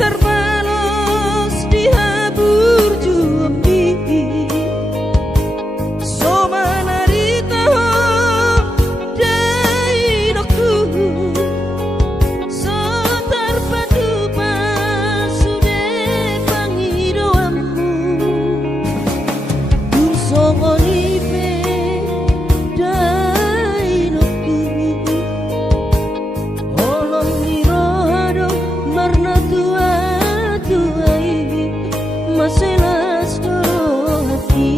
terbalos di habur jumbi so manarita dai doku so terpadu pasude pangidoammu dur songonipe dai doku olong nirohado marna tua tuai maselas doro hati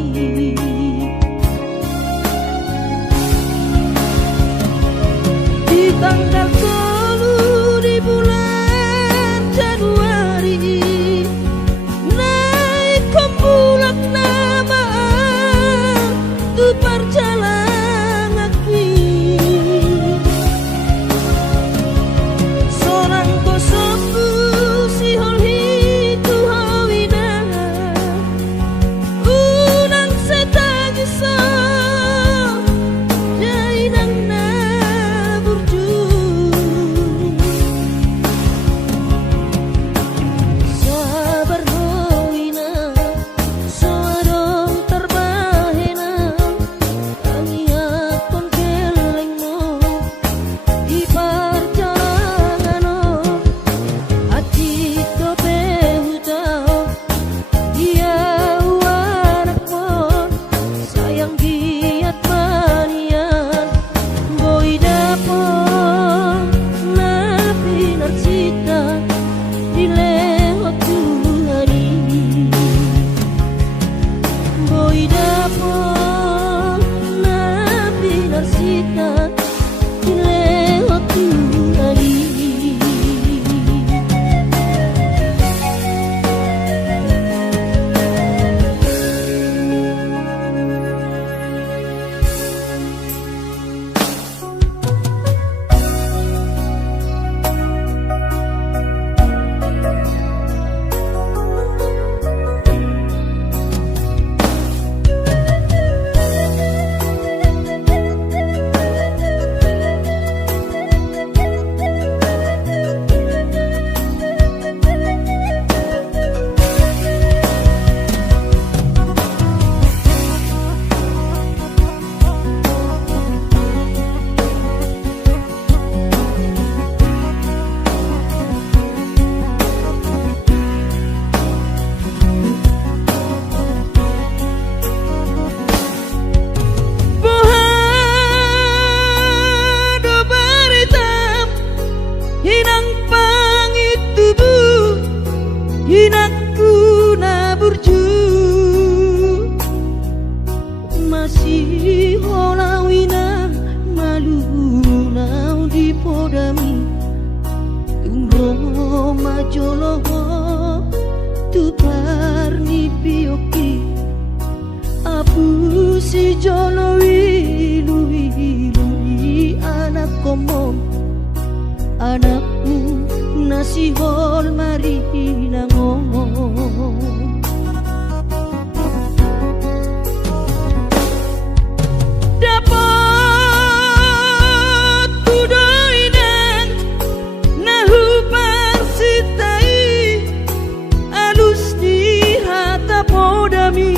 di tanggal 10 di bulan Januari naik kembulak nama tu perjalanan aki seorang kosoku si holhi tu hawina unang setagisa jainang na burju sabar hawina soadong terbahena kangiakon kelengmo di perjalanan hati dope hutau dia anakmu sayang giat manian boy dapon napi narsita dilewat Tuhani boy dapon napi narsita dilewat Tuhani. Bohado baritam hinang pangitubu hinakku na burju masih holawina malu nau di podami tungro majoloho tu parni pioki apu si jolo wilu anak komom anakmu nasi hol mari ngomong dapat kudoinan nahu parsitai alus di hata podami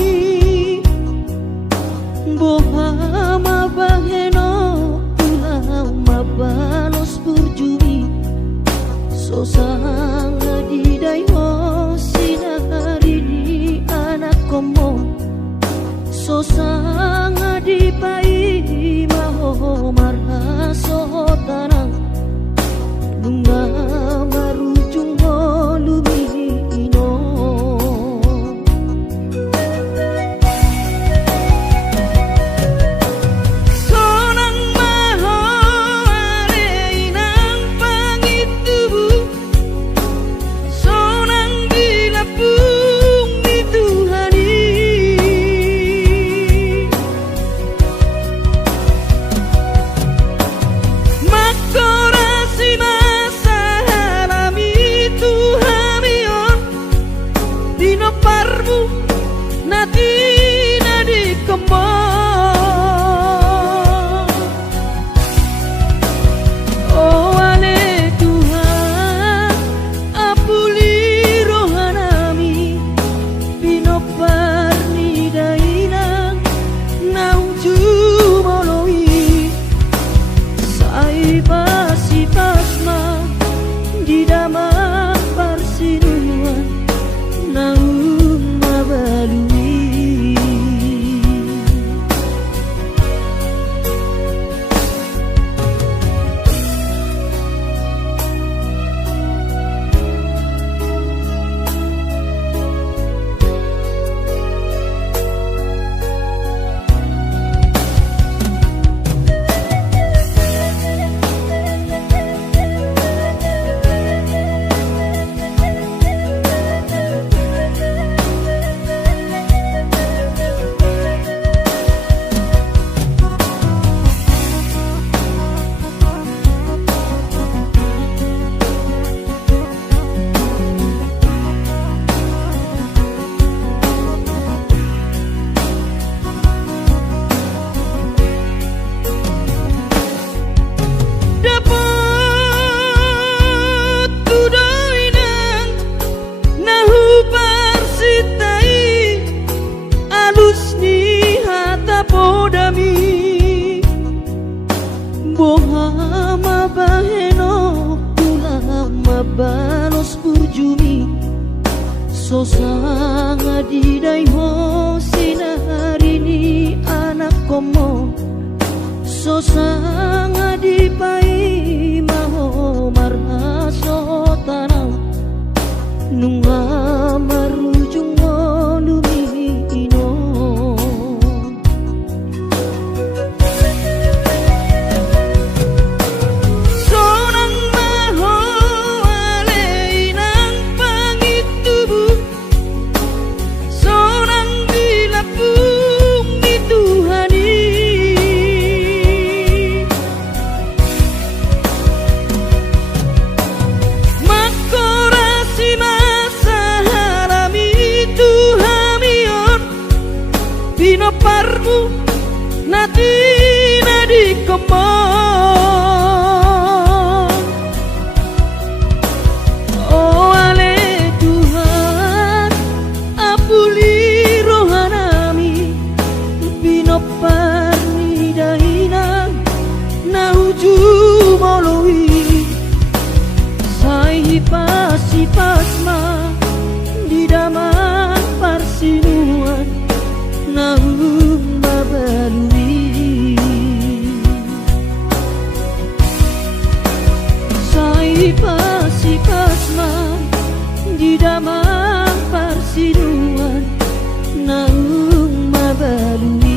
boha mabaheno ulah mabalos burjui sosang di dayo sinari di anak komo sosang di pai maho marha sohotana bunga marujung holumino sonang maho areinang pangitubu sonang dilapung di Tuhani mak so sangat didai ho sinari ni anak komo so sangat dipai maho marha so tanau nunga marujung lumino sonang maho aleinang pangitubu sonang dilapung dituhani makorasi masaharami tuhamion pino parmu nati nadi komon oh ale Tuhan apuli rohanami pino parni dahina na uju moloi sai hipas-hipasma di daman parsinuan nahum babalui sai hipas-hipasma di daman parsinuan nahum babalui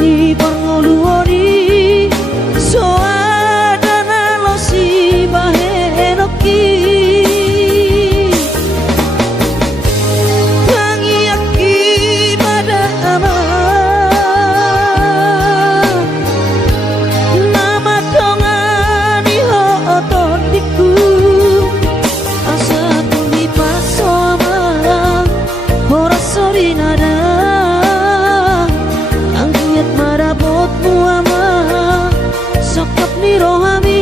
ni pangoluori so adana lo si bahenoki tangi aki pada ama nama tongani ho ototiku asa tumi paso ama ora sori nada marabotmu ama sokap ni rohami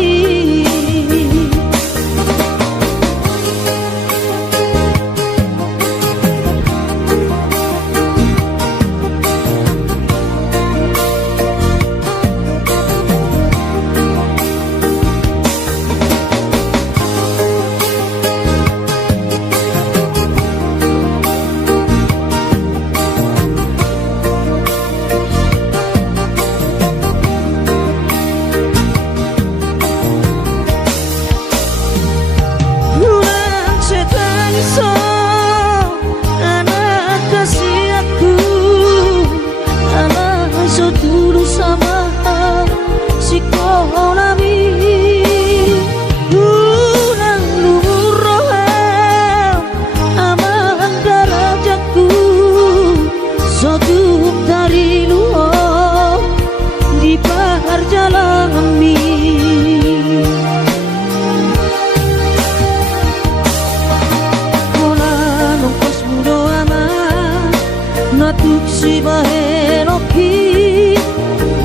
si bahenoki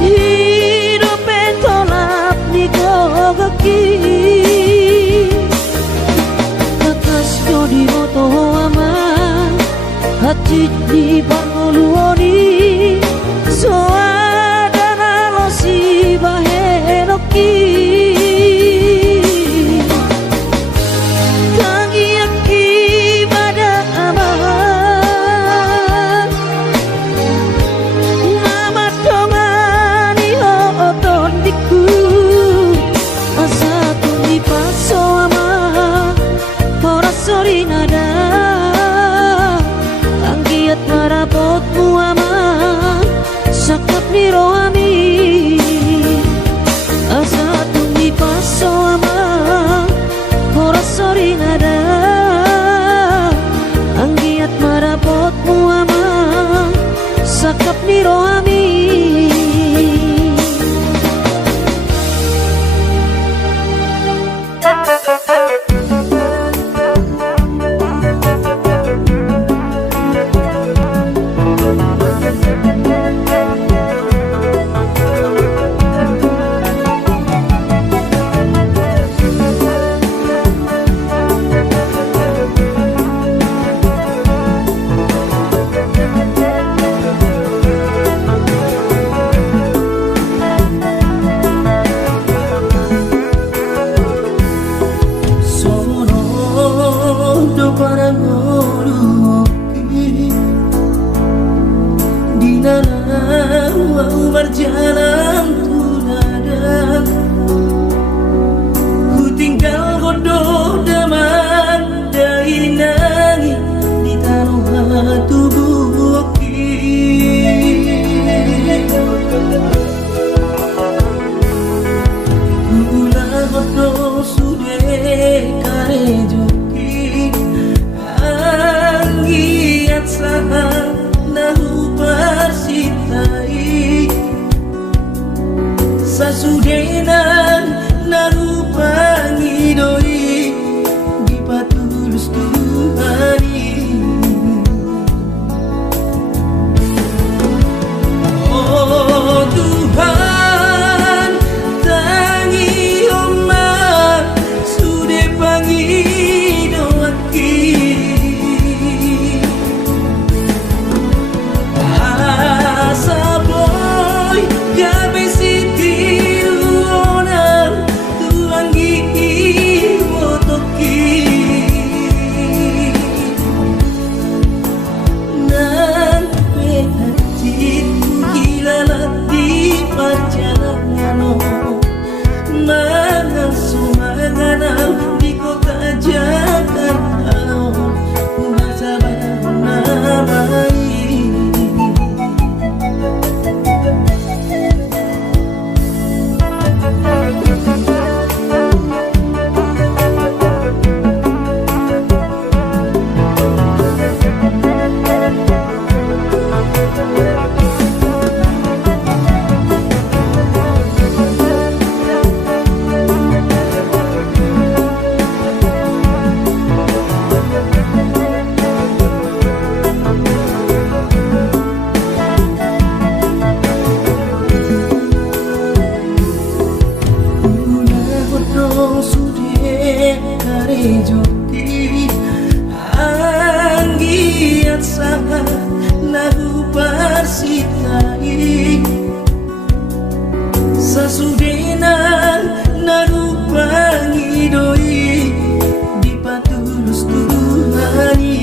hidup tolap ni gogaki atas kau di toama hati di parnoluoni soadana losi bahenoki tangi aki pada amahan nama tongani oton diku asa tumi paso ama ora sori nada anggiat marapotmu ama sakap niro ami asa tumi paso ama ora sori nada anggiat marapotmu ama sakap niro ami berjalan tuladang ku tinggal godok daman dari nangis di taruh tubuh gula godok sudah kare joki anggiat sahang nahu persitai sasudenan narupangi doi di patulus Tuhani oh Tuhan tangi omah sude pangi doaki asa boy gabe siti di kota Jakarta bahasa namai joki anggiat sangat nahu persitai sasudenan nahu pangi doi di patulus Tuhani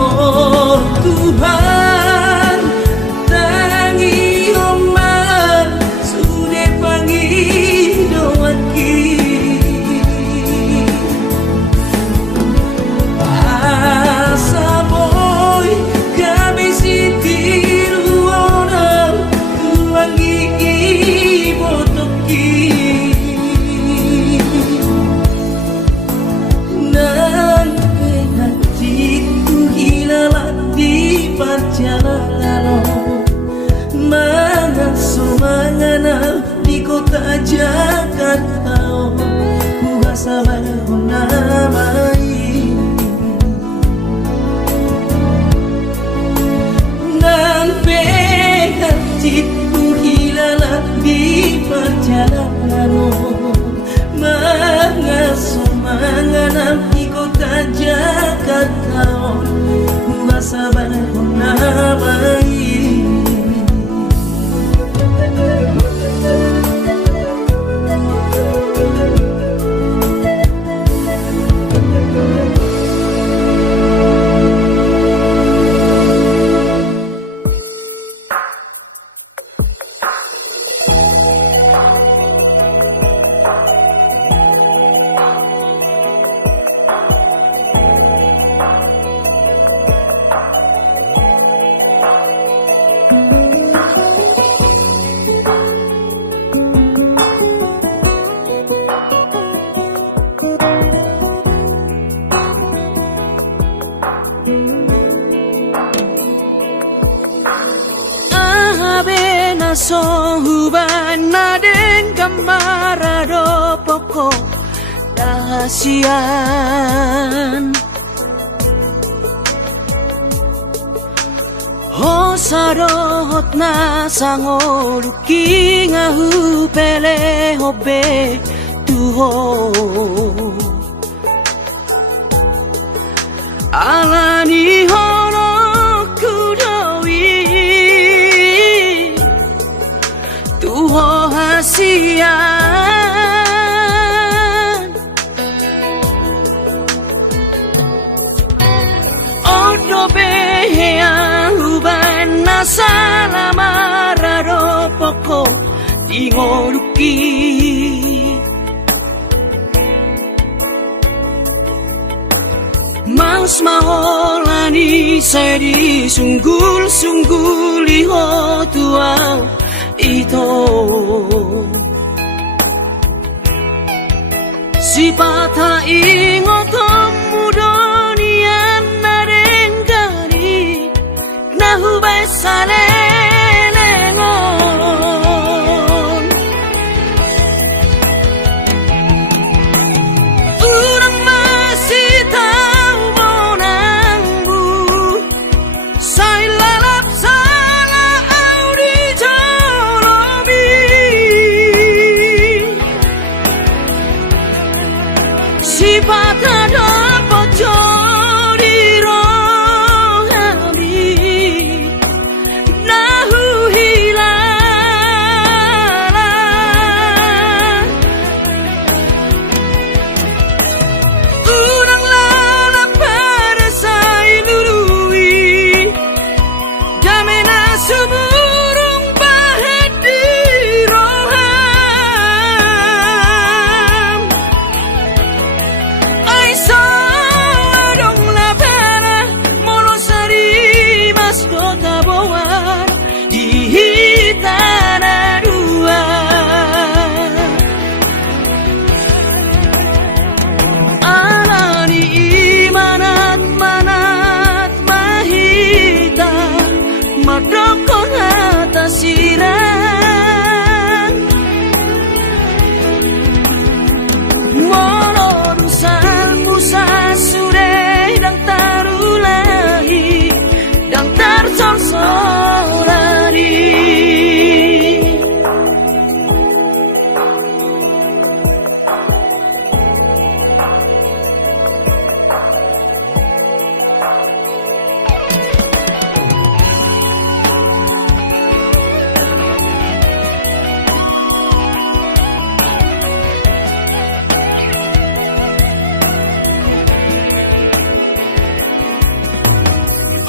oh Tuhan tangi omah sude pangi doaki asa boy kami sitiru orang tuangi botoki nan hati tu hilang di perjalanan mana sumangana di kota Jakarta kuasa namai nan hatiku hilang di perjalanan pokok rahasian. Oh sarot na sangoluki ngahu pele hobe tuho alani hono kudowi tuho hasian. Odo behea uban nasalamara poko ingoluki Mas maholani seri sunggul liho tuau ito si patah ingotom mudonian narengkari nahu besale lengon urang masih tahu monangbu sai lalap salah audi jolomi si patah dapat jodi rohani nahu hilala urang lalap pada sai lului damena sumurung bahet di roham ai sadong la pera monosari mas kota bawah di hitana dua alani imanat manat mahita madokon hatasiran monorusan musa sure dang tarulahi dang tarsorsorari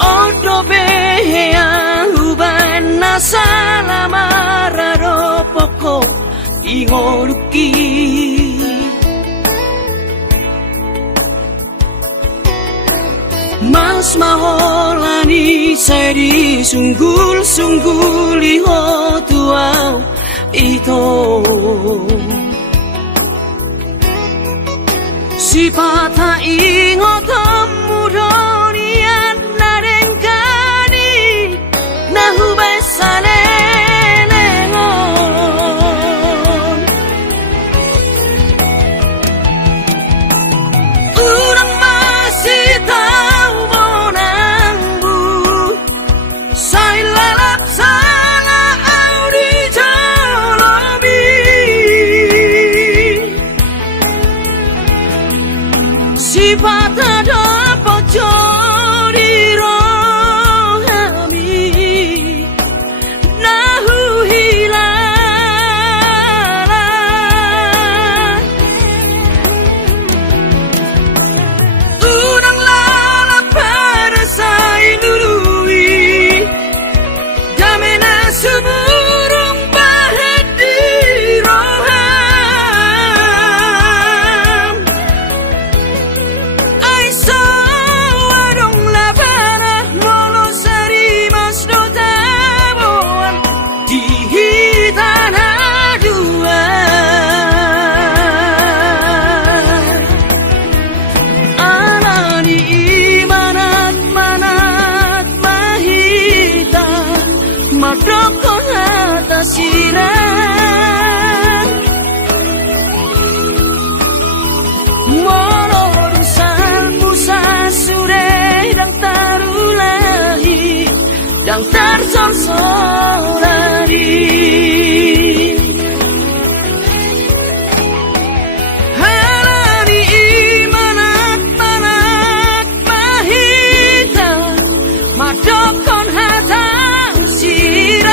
Odo behea uban nasalamara poko ingoluki Mas maholani seri sunggul liho tuau ito si patah ingotom mudonian narengkani nahu besale lengon urang masih tahu monangbu sai lalap salah audi jolomi si patah dapat jodi rohami nahu hilala urang lalap pada sai lului damena sumurung bahet di roham ai sa sorsorani harani manak mahita madokon hatang sirah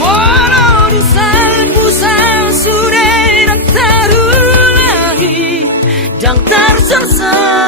moro disal pusal surerang tarulahi jang tersesani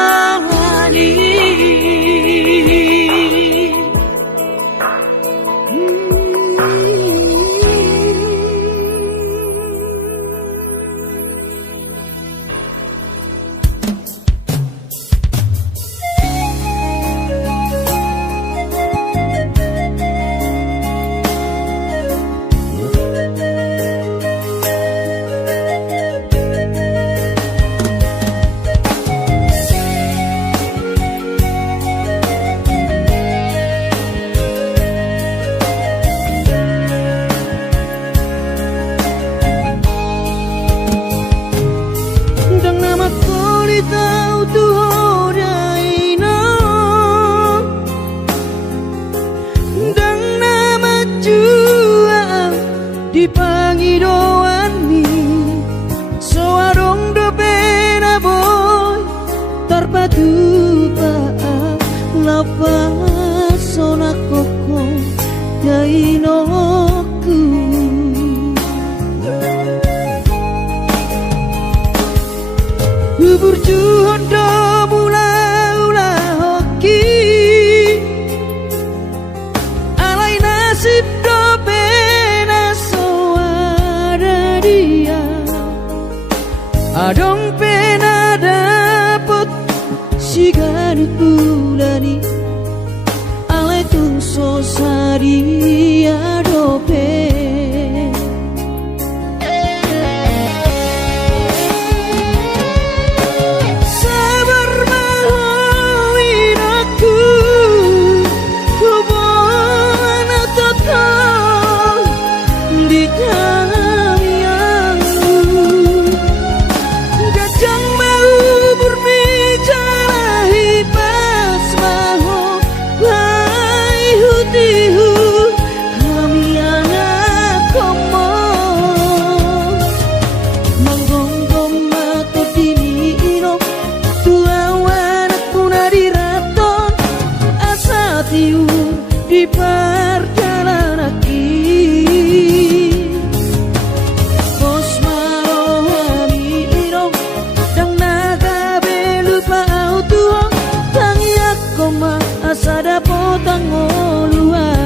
dipangi doani soarong do pena boy terpadu paa lapa sona koko dainoku bubur juhon do mula hoki alai nasib do adong pena dapet sigari bulani alai tung sosari adope sabar mahoin aku hubungan total di di perjalanan bos marohami irong dang naga belupa autuong tangi aku ma asada potang ngoluan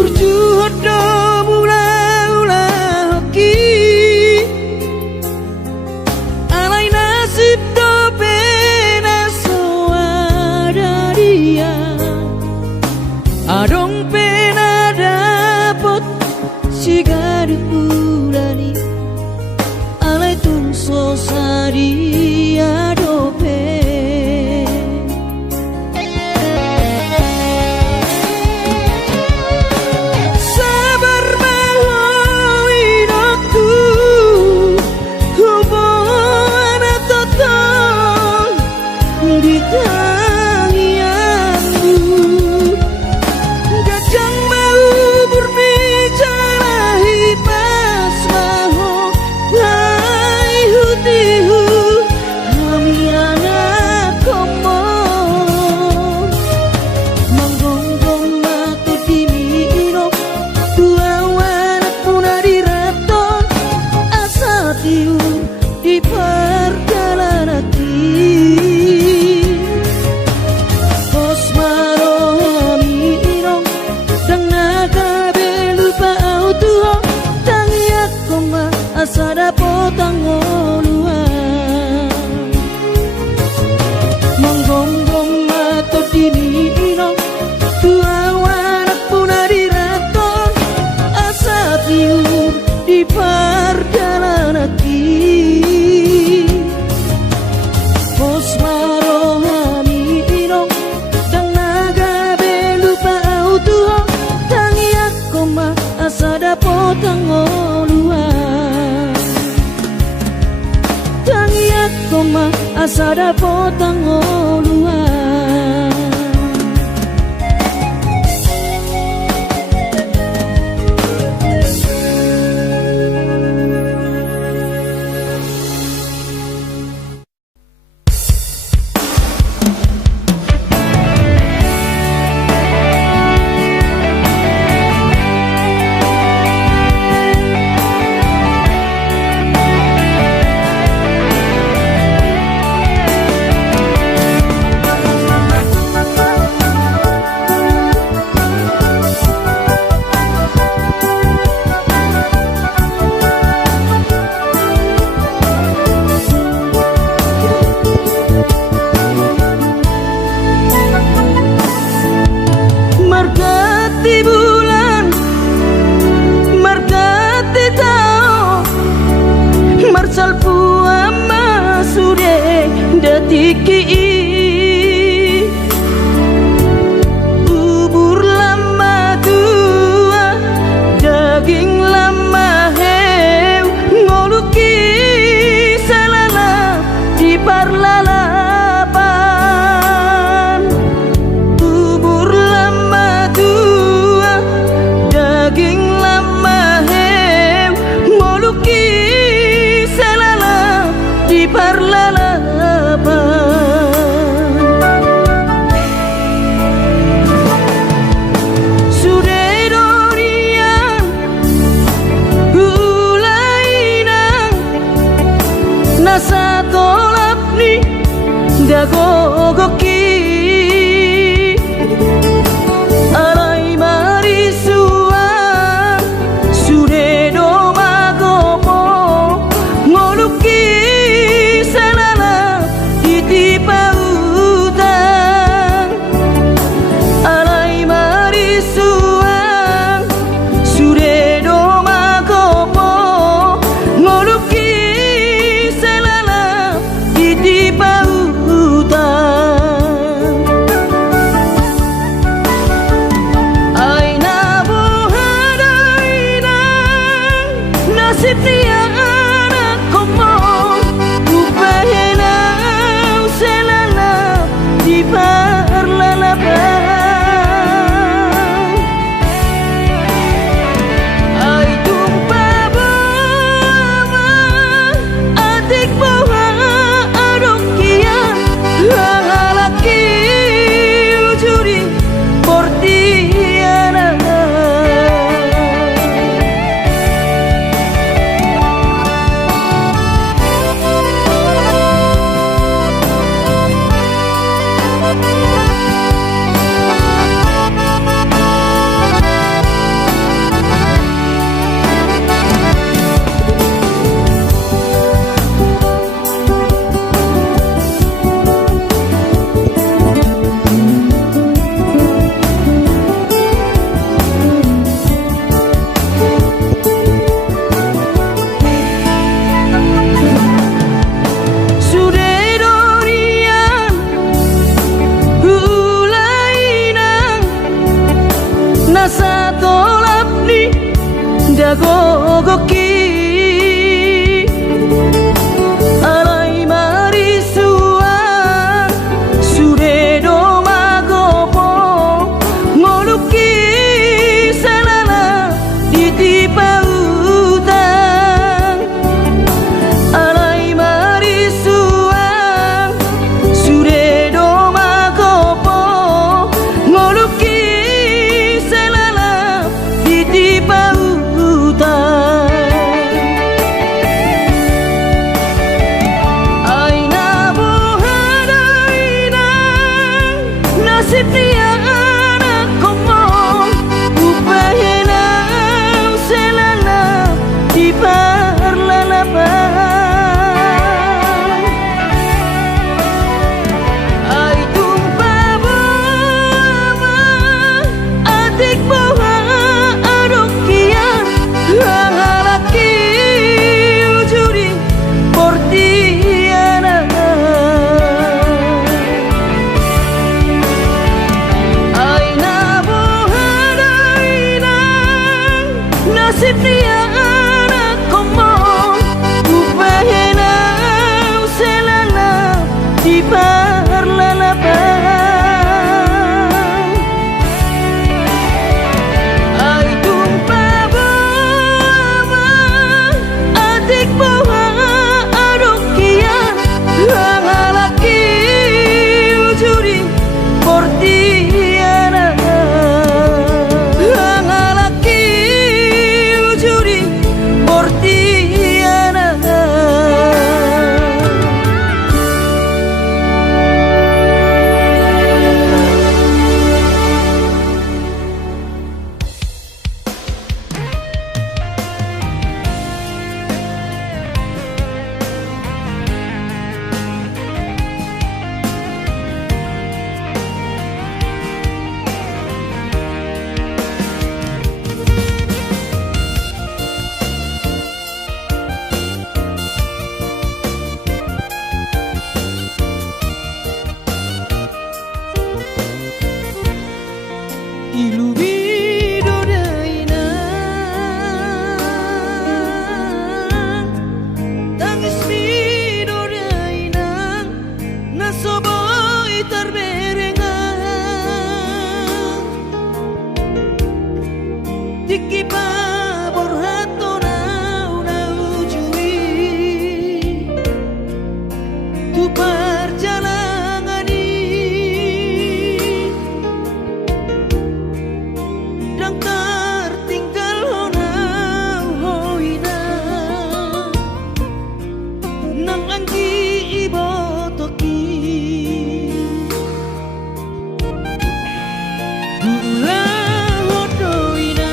berjuang do mula hoki alai nasib do pena soada dia adong pena dapet sigari bulani alai tung sosari adope di perjalanan bos marohami irong dang naga belupa autuong tangi aku ma asada potang ngoluan potang oluan tangiat koma asada potang oluan bubur lama tua daging lama heu ngoluki salala di parlalapan bubur lama tua daging lama heu ngoluki salala di parlalapan nasa tolap ni dagogoki alai marisuang sude doma gopo ngoluki salala titipa utang alai marisuang sude doma gopo ngoluki di pautan aina bohadainang nasib dia anak komo upahenau selala di parlalapan ai tumpah bawa adik bawa lalaki ujuri portiana nasa tolap ni dagogoki alai marisuang sude doma gopo ngoluki salala titipa utang alai marisuang sude doma gopo ngoluki di pautan nasib dia anak komong upahena selana di parlalabang ay tumpah bawa adik bawa aduk kia hangalaki ujuri portiana hangalaki ujuri portiana ilumido daina tangis mido daina nasoboy terberengan tiki pabor hatona una ujui tu perjalanan dan tertinggal honau hoina nang anggi ibotoki gula hodoina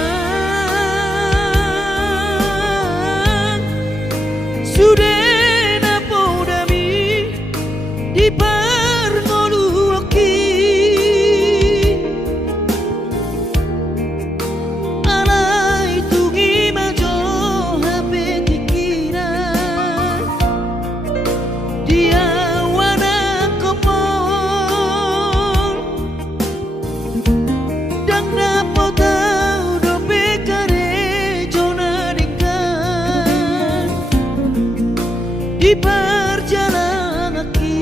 sudena podami di parngoluoki alay tungi majo hape tikiran dia wana komong dang napotau dope kare jona dekan di perjalanan aki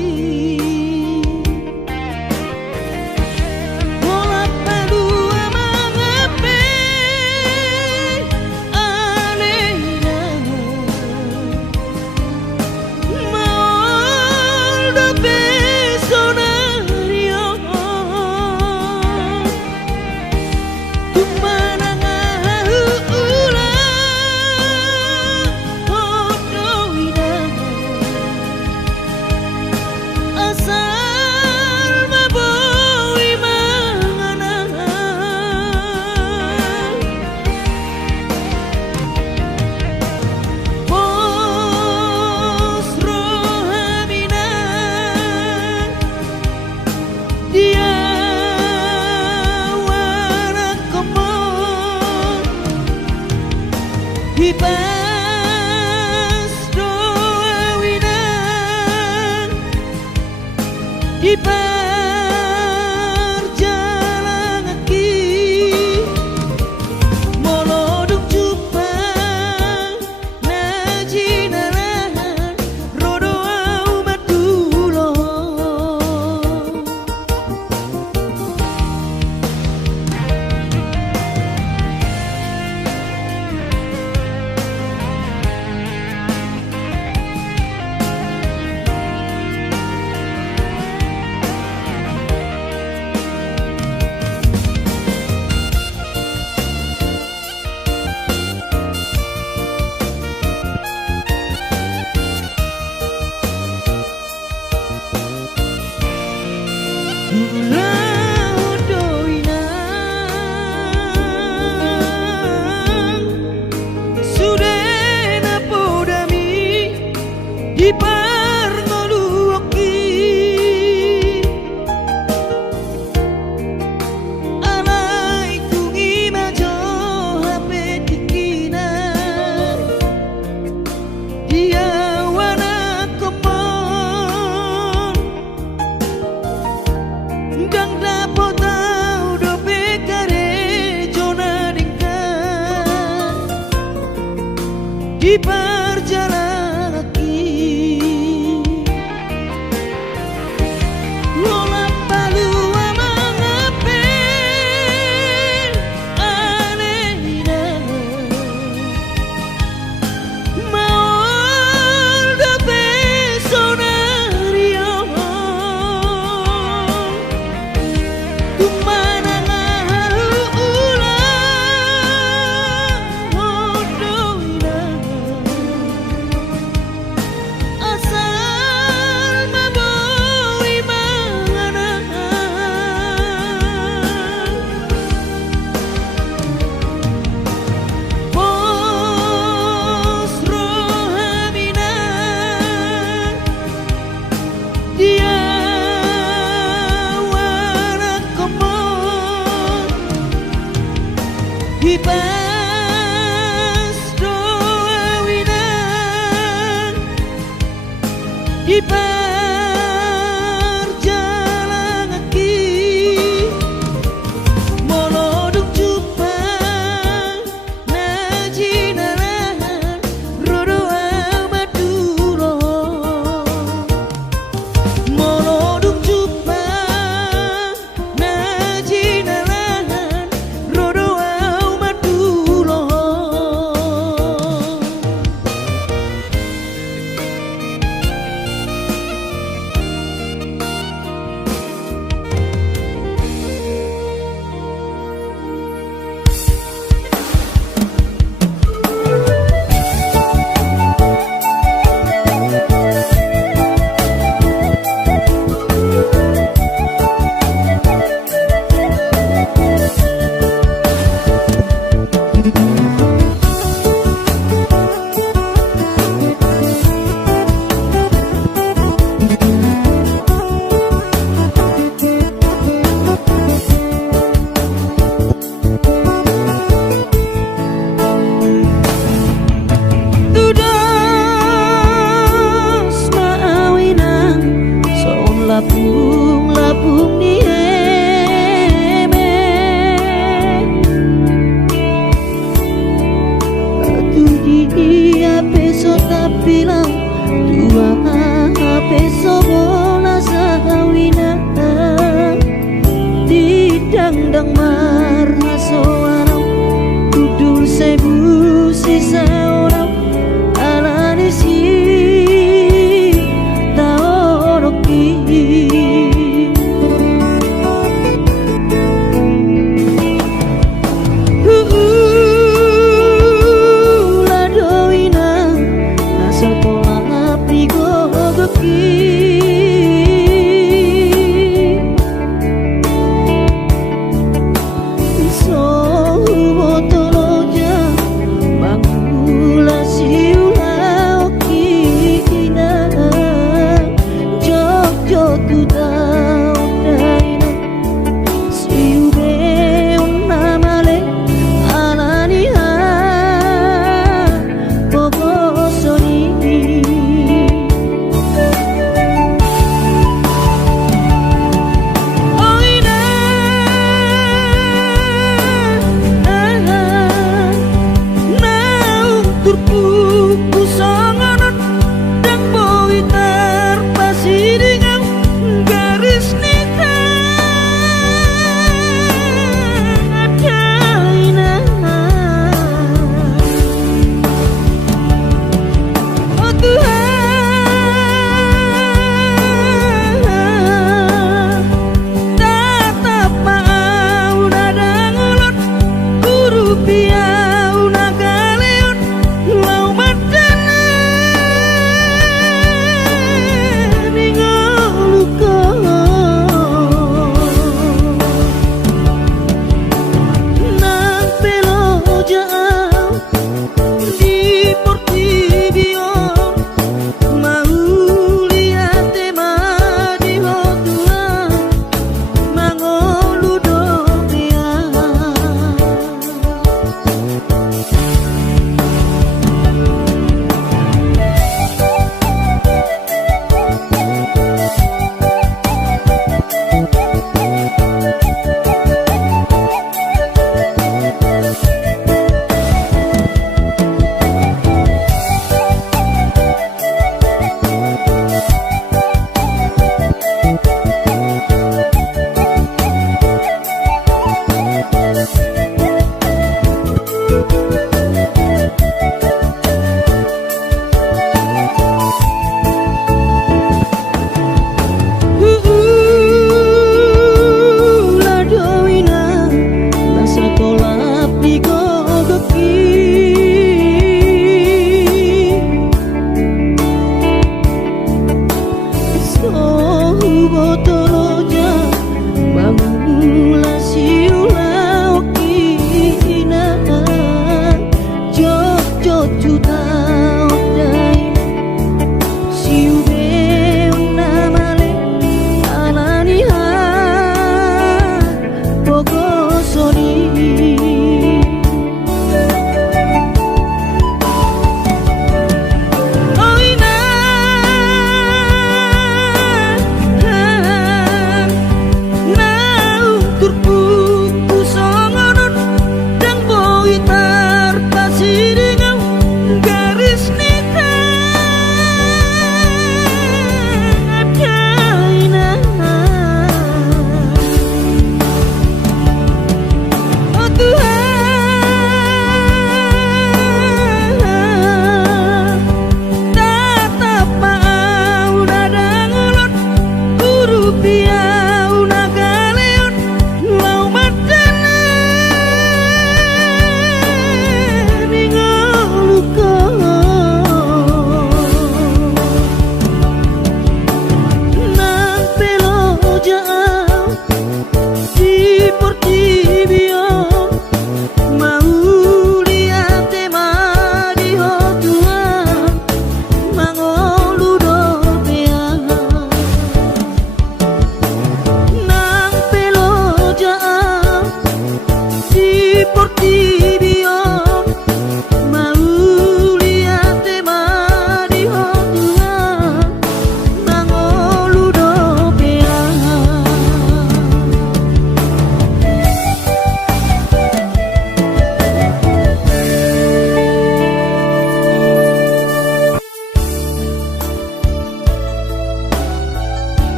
bola palua mangape anehna molda pesonario tumanang ula hodoina asal maboy manganan bos rohamina dia wana komong hibas doawinan di perjalanan aki moloduk jupang najinaran rodo aumat dulo di perjalanan kaki. Lola palua mengape anehnya mau da pesonario tumana ngaharu ulang hodoina asal mabowi mangana pos rohamina dia wana komon hibas doa winan di perjalanan kaki. Moloduk jupang najinalan rodo amaduro. Moloduk jupang najinalan rodo amaduro. Tudas maawinang soun lapung ni eme dia peso tapilang dua peso bola sahawina didang-dang marhaso arau kudul sebu sisa orang alani si taoroki ladoina nasa pola prigogoki so botoloja bangun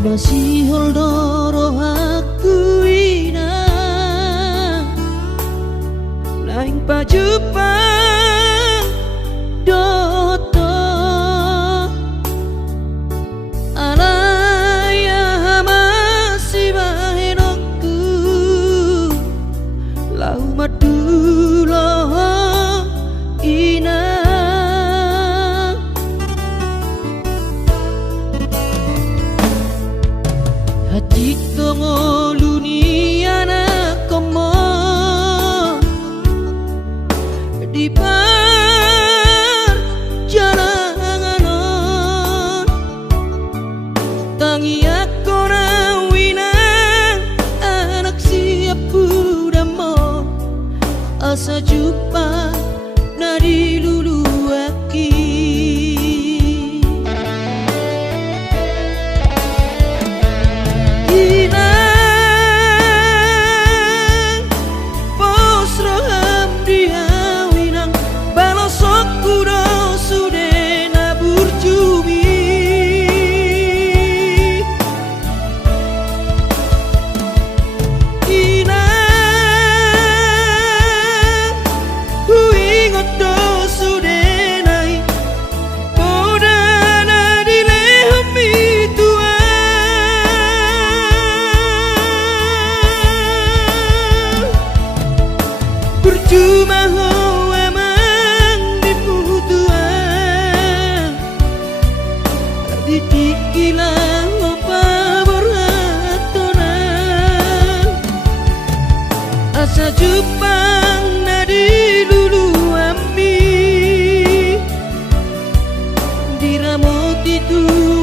masih holdoro aku ina naing pajupang doto alaya masih bahenokku lau madulo ina hati tongo luniana komo di perjalanan tangi aku rawina anak siap budamo asa jumpa nadi lulu aki cuma ho emang diputuan ditikilah opa boratonan asa jupang nadi lulu ami diramoti tu